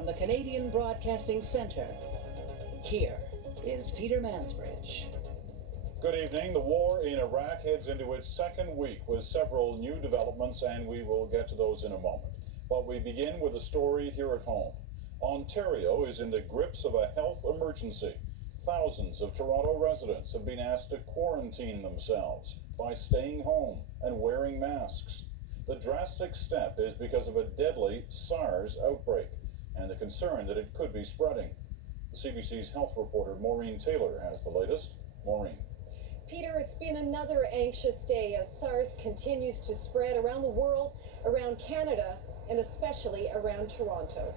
From the Canadian Broadcasting Centre, here is Peter Mansbridge. Good evening. The war in Iraq heads into its second week with several new developments, and we will get to those in a moment. But we begin with a story here at home. Ontario is in the grips of a health emergency. Thousands of Toronto residents have been asked to quarantine themselves by staying home and wearing masks. The drastic step is because of a deadly SARS outbreak and the concern that it could be spreading. The CBC's health reporter Maureen Taylor has the latest. Maureen. Peter, it's been another anxious day as SARS continues to spread around the world, around Canada, and especially around Toronto.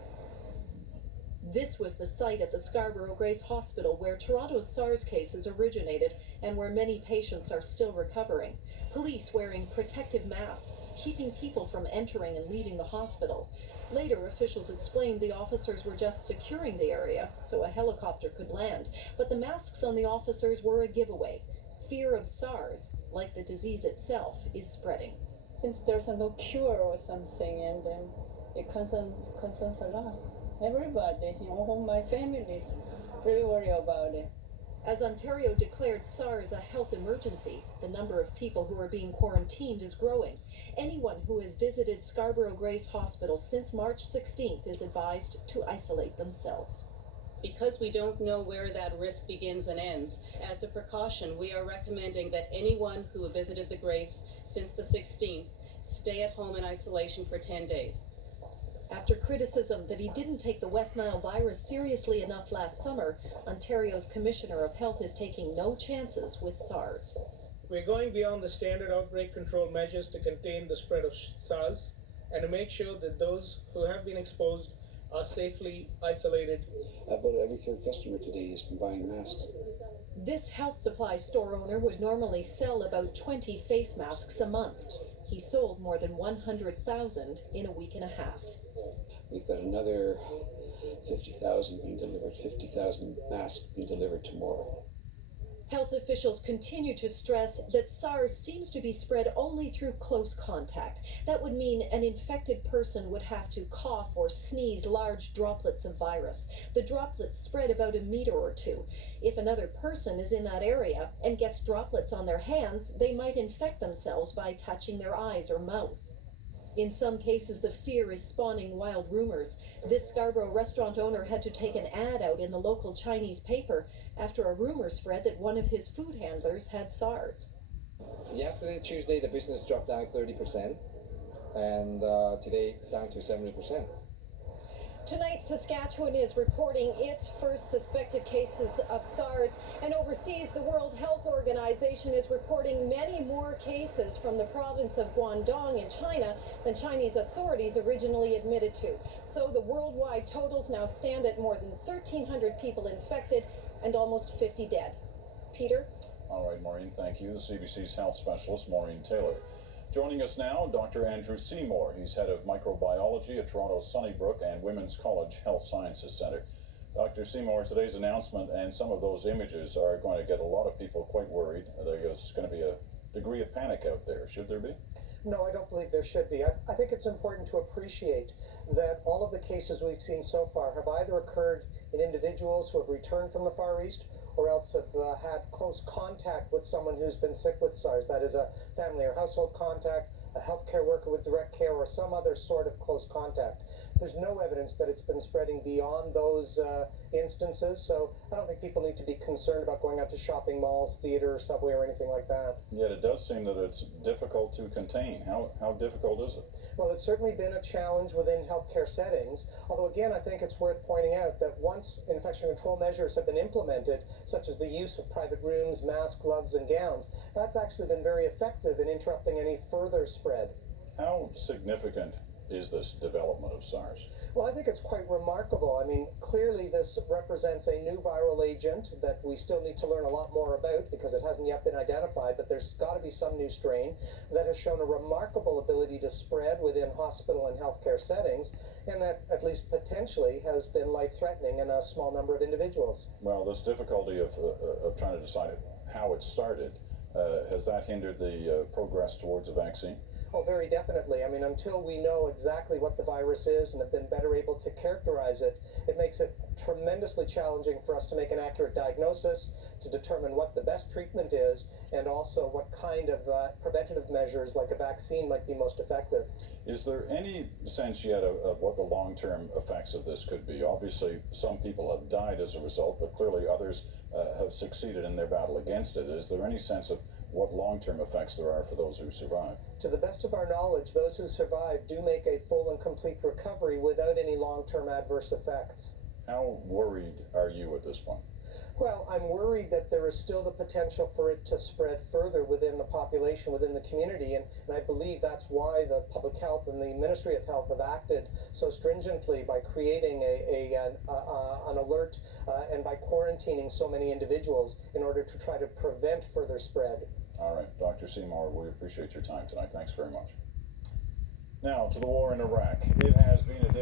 This was the site at the Scarborough Grace Hospital where Toronto's SARS cases originated and where many patients are still recovering. Police wearing protective masks, keeping people from entering and leaving the hospital. Later, officials explained the officers were just securing the area so a helicopter could land. But the masks on the officers were a giveaway. Fear of SARS, like the disease itself, is spreading. Since there's no cure or something, and then it concerns a lot. Everybody, my family is really worried about it. As Ontario declared SARS a health emergency, the number of people who are being quarantined is growing. Anyone who has visited Scarborough Grace Hospital since March 16th is advised to isolate themselves. Because we don't know where that risk begins and ends, as a precaution, we are recommending that anyone who visited the Grace since the 16th stay at home in isolation for 10 days. After criticism that he didn't take the West Nile virus seriously enough last summer, Ontario's Commissioner of Health is taking no chances with SARS. We're going beyond the standard outbreak control measures to contain the spread of SARS and to make sure that those who have been exposed are safely isolated. About every third customer today has been buying masks. This health supply store owner would normally sell about 20 face masks a month. He sold more than 100,000 in a week and a half. We've got another 50,000 being delivered, 50,000 masks being delivered tomorrow. Health officials continue to stress that SARS seems to be spread only through close contact. That would mean an infected person would have to cough or sneeze large droplets of virus. The droplets spread about a meter or two. If another person is in that area and gets droplets on their hands, they might infect themselves by touching their eyes or mouth. In some cases, the fear is spawning wild rumors. This Scarborough restaurant owner had to take an ad out in the local Chinese paper after a rumor spread that one of his food handlers had SARS. Yesterday, Tuesday, the business dropped down 30%, and today down to 70%. Tonight, Saskatchewan is reporting its first suspected cases of SARS, and overseas, the World Health Organization is reporting many more cases from the province of Guangdong in China than Chinese authorities originally admitted to. So the worldwide totals now stand at more than 1,300 people infected and almost 50 dead. Peter? All right, Maureen, thank you. The CBC's health specialist, Maureen Taylor. Joining us now, Dr. Andrew Seymour. He's head of microbiology at Toronto's Sunnybrook and Women's College Health Sciences Centre. Dr. Seymour, today's announcement and some of those images are going to get a lot of people quite worried. There's going to be a degree of panic out there. Should there be? No, I don't believe there should be. I think it's important to appreciate that all of the cases we've seen so far have either occurred in individuals who have returned from the Far East or else have had close contact with someone who's been sick with SARS. That is a family or household contact, a healthcare worker with direct care, or some other sort of close contact. There's no evidence that it's been spreading beyond those instances, so I don't think people need to be concerned about going out to shopping malls, theater, subway, or anything like that. Yet it does seem that it's difficult to contain. How difficult is it? Well, it's certainly been a challenge within healthcare settings, although again, I think it's worth pointing out that once infection control measures have been implemented, such as the use of private rooms, masks, gloves, and gowns, that's actually been very effective in interrupting any further spread. How significant is this development of SARS? Well, I think it's quite remarkable. I mean, clearly this represents a new viral agent that we still need to learn a lot more about because it hasn't yet been identified, but there's got to be some new strain that has shown a remarkable ability to spread within hospital and healthcare settings, and that at least potentially has been life-threatening in a small number of individuals. Well, this difficulty of trying to decide how it started, has that hindered the progress towards a vaccine? Oh, very definitely. I mean, until we know exactly what the virus is and have been better able to characterize it, it makes it tremendously challenging for us to make an accurate diagnosis, to determine what the best treatment is, and also what kind of preventative measures like a vaccine might be most effective. Is there any sense yet of what the long-term effects of this could be? Obviously, some people have died as a result, but clearly others have succeeded in their battle against it. Is there any sense of what long-term effects there are for those who survive? To the best of our knowledge, those who survive do make a full and complete recovery without any long-term adverse effects. How worried are you at this point? Well, I'm worried that there is still the potential for it to spread further within the population, within the community, and I believe that's why the Public Health and the Ministry of Health have acted so stringently by creating an alert and by quarantining so many individuals in order to try to prevent further spread. All right, Dr. Seymour, we appreciate your time tonight. Thanks very much. Now, to the war in Iraq. It has been a day